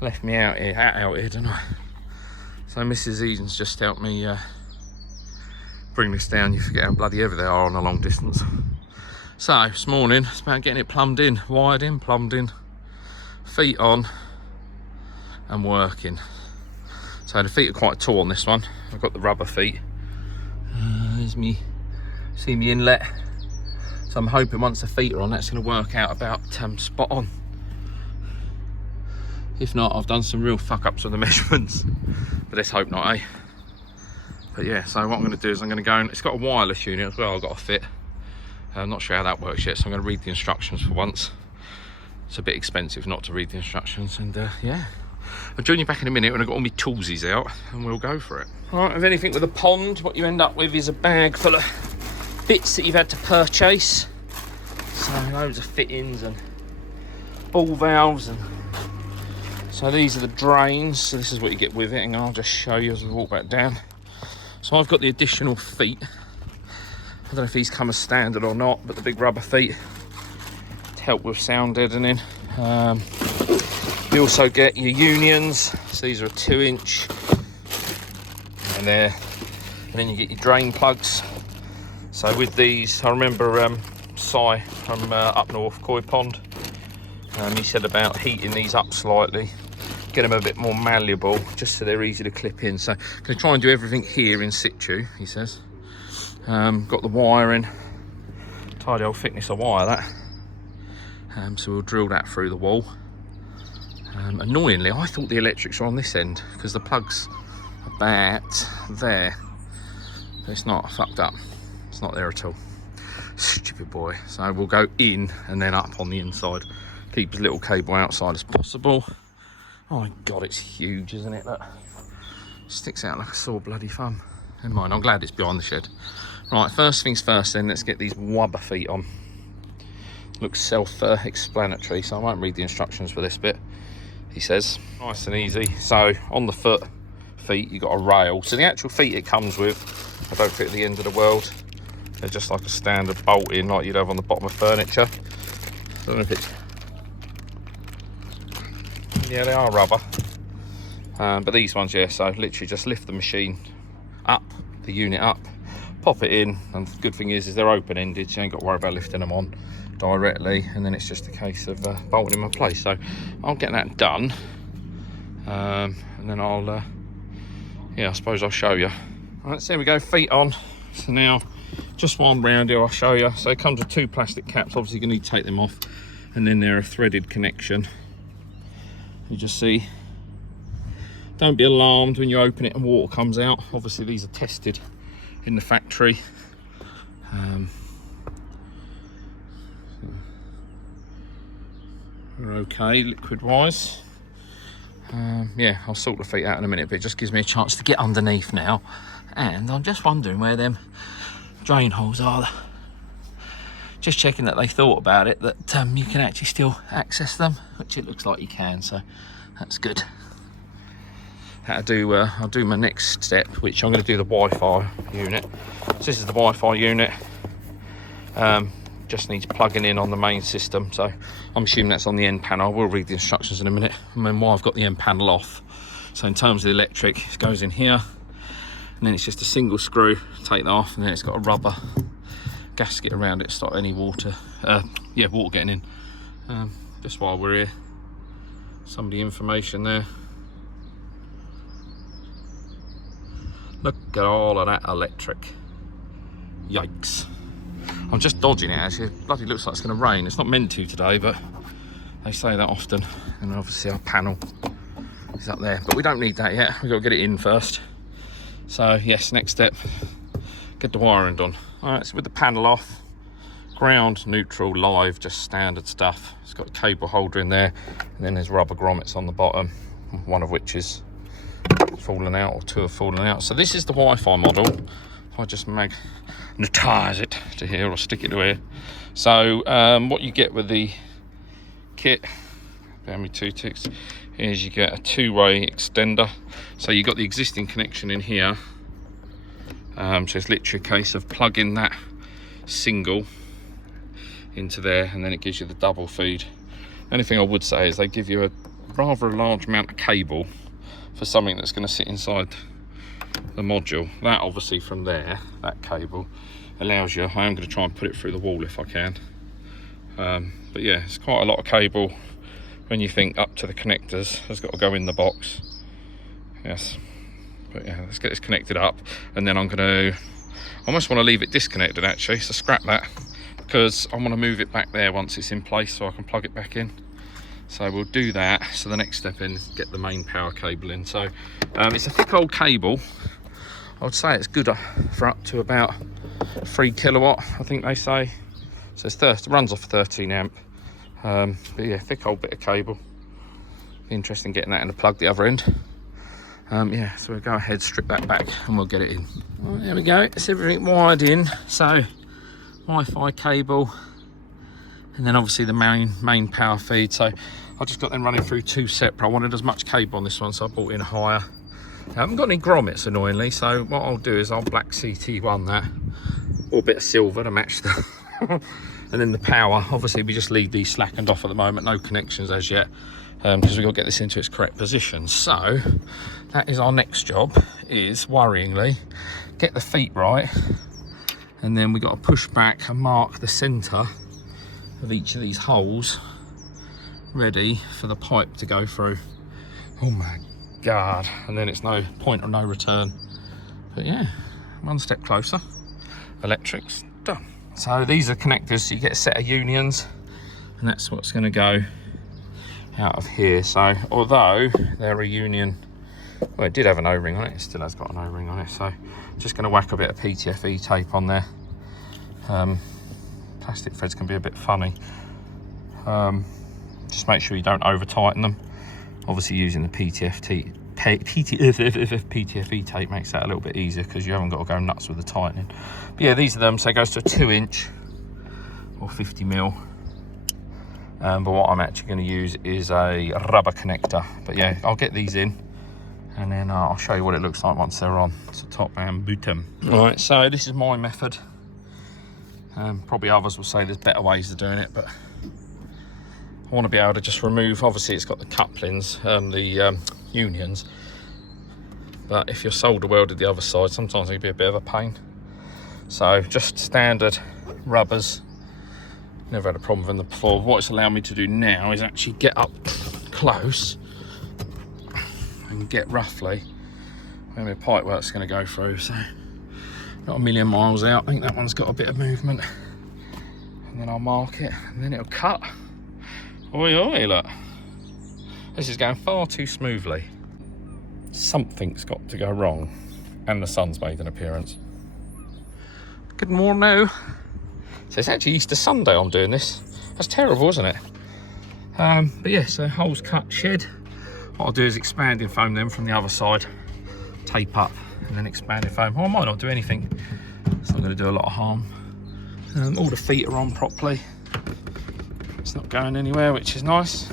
left me out here, didn't I? So Mrs. Eden's just helped me bring this down. You forget how bloody heavy they are on a long distance. So this morning, it's about getting it plumbed in, wired in, plumbed in, feet on, and working. So the feet are quite tall on this one. I've got the rubber feet. There's me, see me inlet. So I'm hoping once the feet are on, that's going to work out about spot on. If not, I've done some real fuck ups with the measurements, but let's hope not, eh? But yeah, so what I'm going to do is I'm going to go, and it's got a wireless unit as well I've got to fit. I'm not sure how that works yet, so I'm going to read the instructions for once. It's a bit expensive not to read the instructions, and yeah. I'll join you back in a minute when I've got all my toolsies out, and we'll go for it. All right, with anything with a pond, what you end up with is a bag full of bits that you've had to purchase. So loads of fittings and ball valves, and so these are the drains. So this is what you get with it, and I'll just show you as we walk back down. So I've got the additional feet. I don't know if these come as standard or not, but the big rubber feet to help with sound deadening. You also get your unions. So these are a 2-inch, and then you get your drain plugs. So with these, I remember Si from up north, Koi Pond, he said about heating these up slightly, get them a bit more malleable, just so they're easy to clip in. So I'm going to try and do everything here in situ, he says. Got the wiring, tidy old thickness of wire that. So we'll drill that through the wall. Annoyingly, I thought the electrics were on this end because the plug's about there. But it's not, fucked up. It's not there at all. Stupid boy. So we'll go in and then up on the inside. Keep as little cable outside as possible. Oh my God, it's huge, isn't it? Look. Sticks out like a sore bloody thumb. Never mind, I'm glad it's behind the shed. Right, first things first then, let's get these rubber feet on. Looks self-explanatory, so I won't read the instructions for this bit. He says, nice and easy. So on the feet, you've got a rail. So the actual feet it comes with, I don't think at the end of the world. They're just like a standard bolt in, like you'd have on the bottom of furniture. I don't know if it's... Yeah, they are rubber. But these ones, yeah, so literally just lift the machine up, the unit up, pop it in, and the good thing is they're open-ended, so you ain't got to worry about lifting them on directly, and then it's just a case of bolting them in place. So I'll get that done, and then I'll yeah, I suppose I'll show you. All right, so there we go, feet on. So now just while I'm round here, I'll show you. So it comes with 2 plastic caps. Obviously you're gonna need to take them off, and then they're a threaded connection. You just see, don't be alarmed when you open it and water comes out. Obviously these are tested in the factory. We're okay liquid wise. Yeah, I'll sort the feet out in a minute, but it just gives me a chance to get underneath now. And I'm just wondering where them drain holes are. Just checking that they thought about it, that you can actually still access them, which it looks like you can, so that's good. I'll do my next step, which I'm going to do the Wi-Fi unit. So this is the Wi-Fi unit. Just needs plugging in on the main system, so I'm assuming that's on the end panel. We'll read the instructions in a minute. And then while I've got the end panel off, so in terms of the electric, it goes in here, and then it's just a single screw, take that off, and then it's got a rubber gasket around it to stop any water, water getting in. Just while we're here, some of the information there. Look at all of that electric. Yikes. I'm just dodging it actually. It bloody looks like it's going to rain. It's not meant to today, but they say that often. And obviously our panel is up there. But we don't need that yet. We've got to get it in first. So yes, next step, get the wiring done. All right, so with the panel off, ground, neutral, live, just standard stuff. It's got a cable holder in there, and then there's rubber grommets on the bottom, one of which is fallen out, or 2 have fallen out. So this is the Wi-Fi model. I just magnetize it to here, or stick it to here. So what you get with the kit, bear me 2 ticks, is you get a 2-way extender. So you've got the existing connection in here. So it's literally a case of plugging that single into there, and then it gives you the double feed. The only thing I would say is they give you a rather a large amount of cable for something that's going to sit inside the module. That obviously from there, that cable allows you, I am going to try and put it through the wall if I can. But yeah, it's quite a lot of cable when you think up to the connectors has got to go in the box. Yes, but yeah, let's get this connected up, and then I'm going to, I almost want to leave it disconnected actually, so scrap that, because I want to move it back there once it's in place so I can plug it back in. So we'll do that. So the next step in is get the main power cable in. So it's a thick old cable. I would say it's good for up to about 3 kilowatt, I think they say. So it's it runs off 13 amp. But yeah, thick old bit of cable. Be interesting getting that in the plug the other end. Yeah, so we'll go ahead, strip that back, and we'll get it in. All right, there we go. It's everything wired in. So Wi-Fi cable, and then obviously the main power feed. So I just got them running through 2 separate. I wanted as much cable on this one, so I bought in higher. I haven't got any grommets annoyingly, so what I'll do is I'll black CT1 that, or a bit of silver to match the and then the power, obviously we just leave these slackened off at the moment, no connections as yet, because we've got to get this into its correct position. So that is our next job, is worryingly get the feet right, and then we got to push back and mark the center of each of these holes ready for the pipe to go through. Oh my god, and then it's no point or no return. But yeah, one step closer. Electrics done. So these are connectors, so you get a set of unions, and that's what's going to go out of here. So although they're a union, well, it did have an O-ring on it, it still has got an O-ring on it, so just going to whack a bit of PTFE tape on there. Plastic threads can be a bit funny. Just make sure you don't over tighten them. Obviously using the PTFE tape makes that a little bit easier, because you haven't got to go nuts with the tightening. But yeah, these are them. So it goes to a 2-inch or 50 mil. But what I'm actually going to use is a rubber connector. But yeah, I'll get these in, and then I'll show you what it looks like once they're on. So top and bottom. All right, so this is my method. Probably others will say there's better ways of doing it, but I want to be able to just remove, obviously it's got the couplings and the unions, but if you're solder welded the other side, sometimes it can be a bit of a pain. So just standard rubbers, never had a problem with them before. What it's allowed me to do now is actually get up close and get roughly where my pipe work's going to go through. So not a million miles out, I think that one's got a bit of movement, and then I'll mark it, and then it'll cut. Oi, oi, look. This is going far too smoothly. Something's got to go wrong, and the sun's made an appearance. Good morning. So it's actually Easter Sunday I'm doing this. That's terrible, isn't it? But yeah, so holes cut, shed. What I'll do is expanding foam them from the other side, tape up, and then expanding foam. Well, I might not do anything. It's not going to do a lot of harm. All the feet are on properly. It's not going anywhere, which is nice.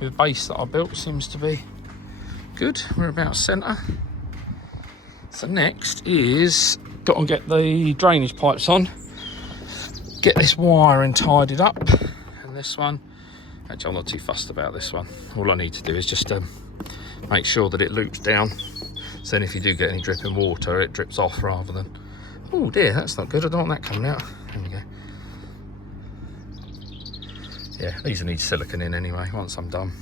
The base that I built seems to be good. We're about centre. So next is got to get the drainage pipes on, get this wiring tidied up, and this one, actually I'm not too fussed about this one. All I need to do is just make sure that it loops down, so then if you do get any dripping water, it drips off rather than, oh dear, that's not good, I don't want that coming out. There we go. Yeah, these will need silicone in anyway once I'm done.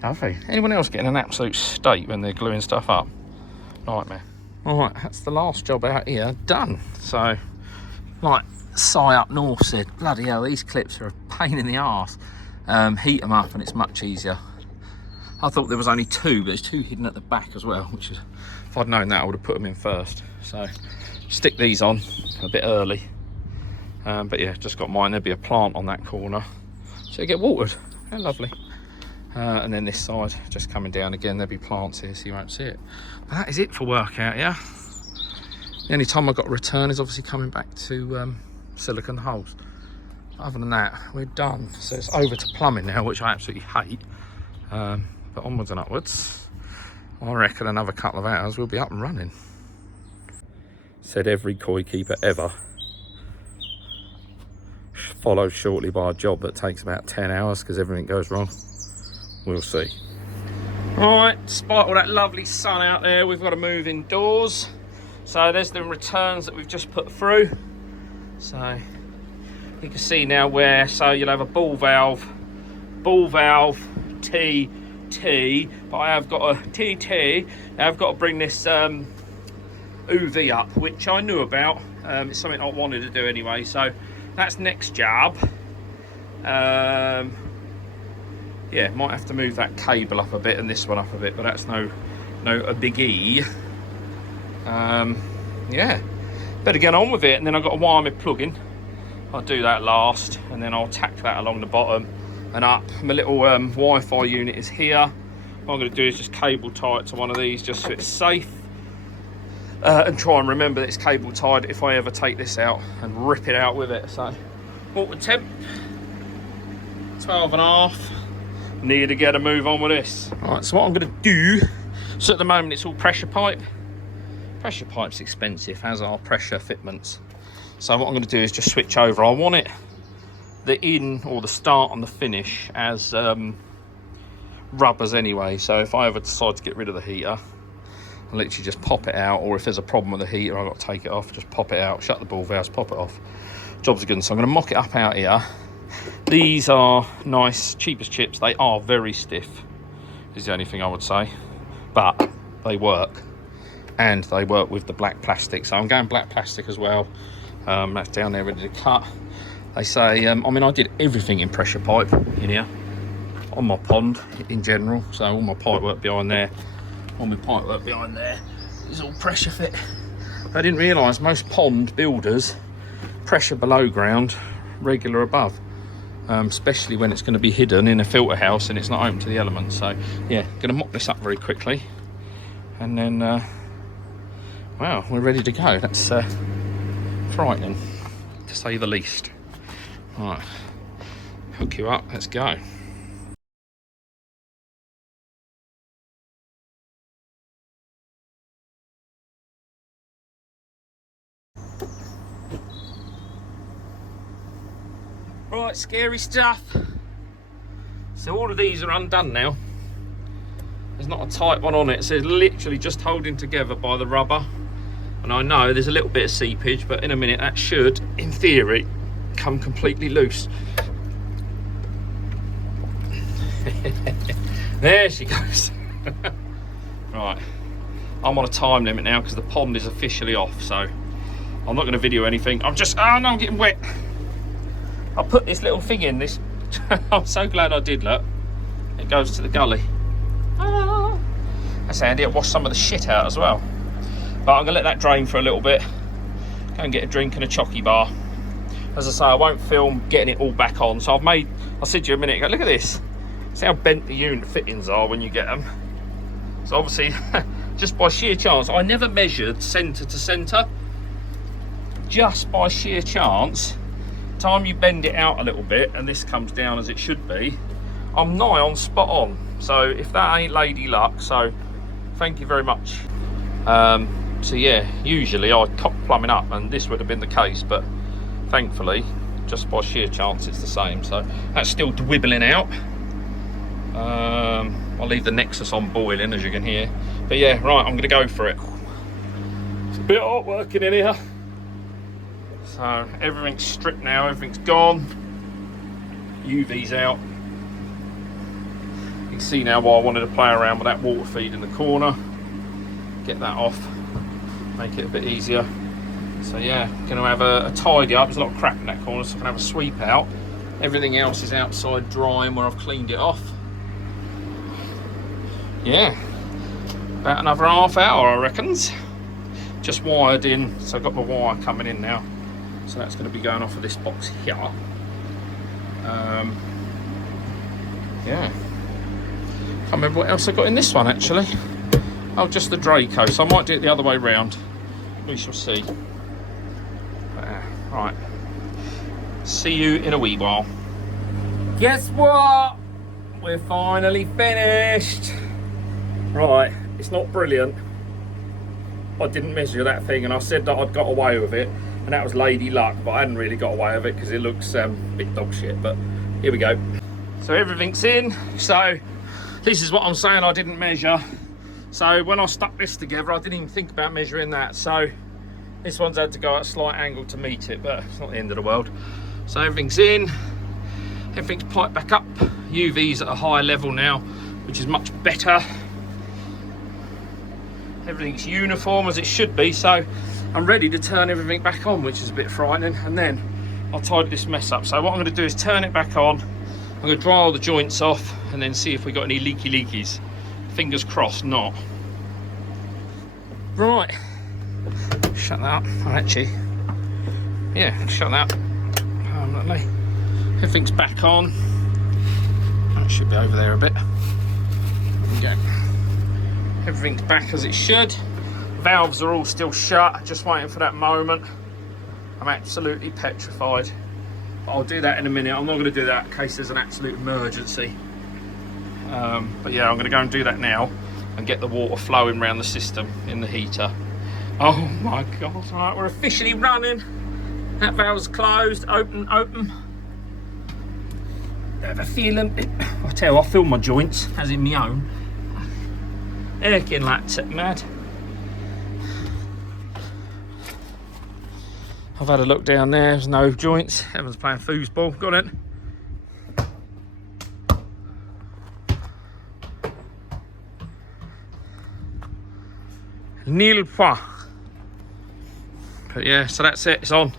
Lovely. Anyone else getting an absolute state when they're gluing stuff up? Nightmare. Alright, that's the last job out here done. So, like Si up north said, bloody hell, these clips are a pain in the arse. Heat them up and it's much easier. I thought there was only 2, but there's 2 hidden at the back as well, which is, if I'd known that, I would have put them in first. So, stick these on a bit early. But yeah, just got mine. There'll be a plant on that corner, so you get watered. How lovely. And then this side, just coming down again, there'll be plants here, so you won't see it. But that is it for work out, yeah? The only time I've got to return is obviously coming back to silicone holes. Other than that, we're done. So it's over to plumbing now, which I absolutely hate. But onwards and upwards. I reckon another couple of hours we'll be up and running. Said every koi keeper ever. Followed shortly by a job that takes about 10 hours because everything goes wrong. we'll see. Right, despite all that lovely sun out there, we've got to move indoors. So there's the returns that we've just put through. So you can see now where, so you'll have a ball valve, T, but I have got a TT. I've got to bring this UV up, which I knew about. It's something I wanted to do anyway, so that's next job. Yeah, might have to move that cable up a bit and this one up a bit, but that's no a biggie. Yeah, better get on with it. And then I've got to wire my plug-in. I'll do that last, and then I'll tack that along the bottom and up. My little Wi-Fi unit is here. What I'm going to do is just cable tie it to one of these just so it's safe, and try and remember that it's cable tied if I ever take this out and rip it out with it. So water temp 12.5. Need to get a move on with this. Right, so what I'm going to do, so at the moment it's all pressure pipe. Pressure pipe's expensive, as are pressure fitments. So what I'm going to do is just switch over. I want it, the in or the start and the finish, as rubbers anyway. So if I ever decide to get rid of the heater, I literally just pop it out, or if there's a problem with the heater, I've got to take it off, just pop it out, shut the ball valves, pop it off. Job's good. So I'm going to mock it up out here. These are nice, cheap as chips. They are very stiff, is the only thing I would say, but they work, and they work with the black plastic. So I'm going black plastic as well. That's down there ready to cut. They say, I mean, I did everything in pressure pipe in here on my pond in general. So all my pipe work behind there, all my pipe work behind there is all pressure fit. I didn't realise most pond builders pressure below ground, regular above. Especially when it's going to be hidden in a filter house and it's not open to the elements. So yeah, going to mock this up very quickly, and then wow, we're ready to go. That's frightening, to say the least. Right, hook you up, let's go. Right, scary stuff. So all of these are undone now. There's not a tight one on it, so it's literally just holding together by the rubber. And I know there's a little bit of seepage, but in a minute that should, in theory, come completely loose. There she goes. Right, I'm on a time limit now because the pond is officially off, so I'm not going to video anything. I'm just, oh no, I'm getting wet. I put this little thing in this. I'm so glad I did, look. It goes to the gully. Ah. That's handy. I'll wash some of the shit out as well. But I'm going to let that drain for a little bit. Go and get a drink and a chocky bar. As I say, I won't film getting it all back on. So I said to you a minute ago, look at this. See how bent the unit fittings are when you get them. So obviously, just by sheer chance, I never measured centre to centre. Just by sheer chance, time you bend it out a little bit and this comes down as it should be, I'm nigh on spot on. So if that ain't lady luck, so thank you very much. So yeah, usually I'd cop plumbing up and this would have been the case, but thankfully just by sheer chance it's the same. So that's still dwibbling out. I'll leave the Nexus on boiling, as you can hear, but yeah, right, I'm gonna go for it. It's a bit hot working in here. So everything's stripped now, everything's gone. UV's out. You can see now why I wanted to play around with that water feed in the corner. Get that off, make it a bit easier. So yeah, gonna have a tidy up. There's a lot of crap in that corner, so I can have a sweep out. Everything else is outside drying where I've cleaned it off. Yeah, about another half hour I reckons. Just wired in, so I've got my wire coming in now. So that's going to be going off of this box here. Yeah. Can't remember what else I got in this one actually. Oh, just the Draco. So I might do it the other way round. We shall see. Right. See you in a wee while. Guess what? We're finally finished. Right. It's not brilliant. I didn't measure that thing, and I said that I'd got away with it. And that was lady luck, but I hadn't really got away with it because it looks a bit dog shit, but here we go. So everything's in. So This is what I'm saying I didn't measure. So when I stuck this together, I didn't even think about measuring that. So this one's had to go at a slight angle to meet it, but it's not the end of the world. So everything's in, everything's piped back up. UV's at a higher level now, which is much better. Everything's uniform as it should be, so I'm ready to turn everything back on, which is a bit frightening. And then I'll tidy this mess up. So what I'm going to do is turn it back on. I'm going to dry all the joints off and then see if we got any leakies. Fingers crossed not. Right, shut that up. Oh, actually, yeah, shut that up permanently. Everything's back on. That should be over there a bit. There we go. Everything's back as it should. Valves are all still shut, just waiting for that moment. I'm absolutely petrified. But I'll do that in a minute. I'm not going to do that in case there's an absolute emergency. But yeah, I'm going to go and do that now and get the water flowing around the system in the heater. Oh my God. All right, we're officially running. That valve's closed. Open, open. I have a feeling. I tell you, I feel my joints, as in my own. Aching like mad. I've had a look down there, there's no joints. Evan's playing foosball, got it? Nil point. But yeah, so that's it, it's on.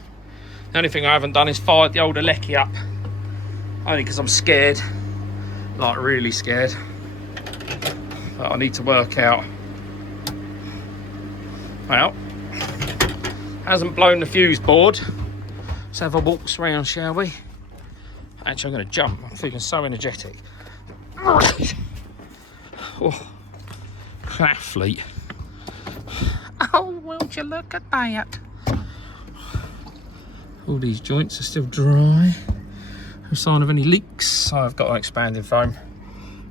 The only thing I haven't done is fired the old Alecki up. Only because I'm scared, like really scared. But I need to work out. Well, hasn't blown the fuse board. Let's have a walk around, shall we? Actually, I'm going to jump. I'm feeling so energetic. Oh, athlete. Oh, won't you look at that? All these joints are still dry. No sign of any leaks. So I've got an expanding foam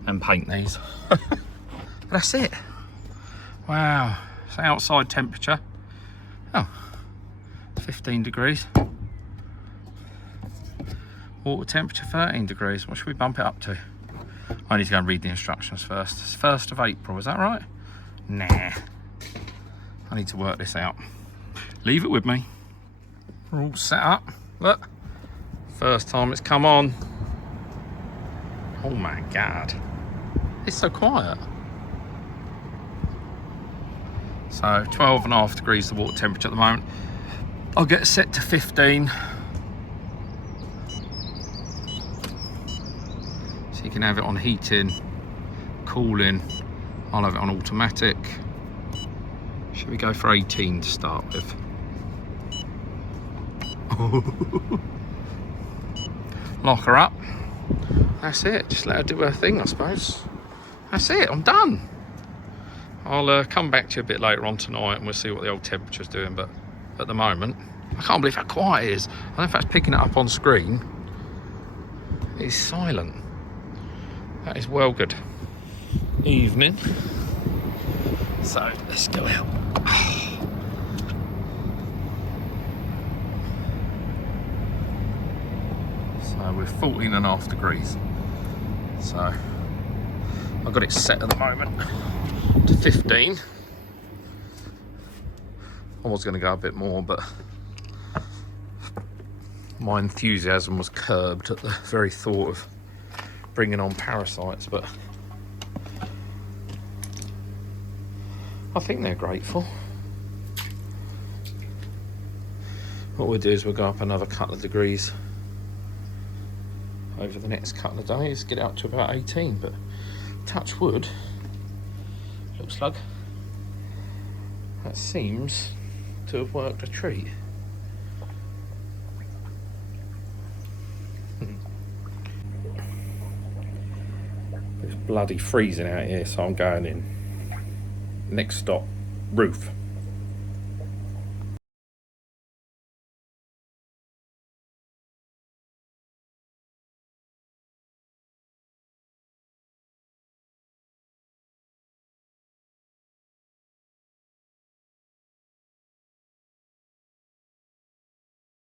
and paint these. But that's it. Wow. It's outside temperature. Oh. 15 degrees. Water temperature 13 degrees. What should we bump it up to? I need to go and read the instructions first. It's 1st of April, is that right? Nah. I need to work this out. Leave it with me. We're all set up. Look. First time it's come on. Oh my God. It's so quiet. So 12.5 degrees the water temperature at the moment. I'll get it set to 15. So you can have it on heating, cooling. I'll have it on automatic. Should we go for 18 to start with? Lock her up. That's it. Just let her do her thing, I suppose. That's it. I'm done. I'll come back to you a bit later on tonight and we'll see what the old temperature's doing. But at the moment, I can't believe how quiet it is. I don't know if that's picking it up on screen. It's silent. That is well good. Evening. So let's go out. So we're 14.5 degrees. So I've got it set at the moment to 15. I was going to go a bit more, but my enthusiasm was curbed at the very thought of bringing on parasites, but I think they're grateful. What we'll do is we'll go up another couple of degrees over the next couple of days, get out to about 18, but touch wood, little slug, that seems to have worked a treat. It's bloody freezing out here, so I'm going in. Next stop, roof.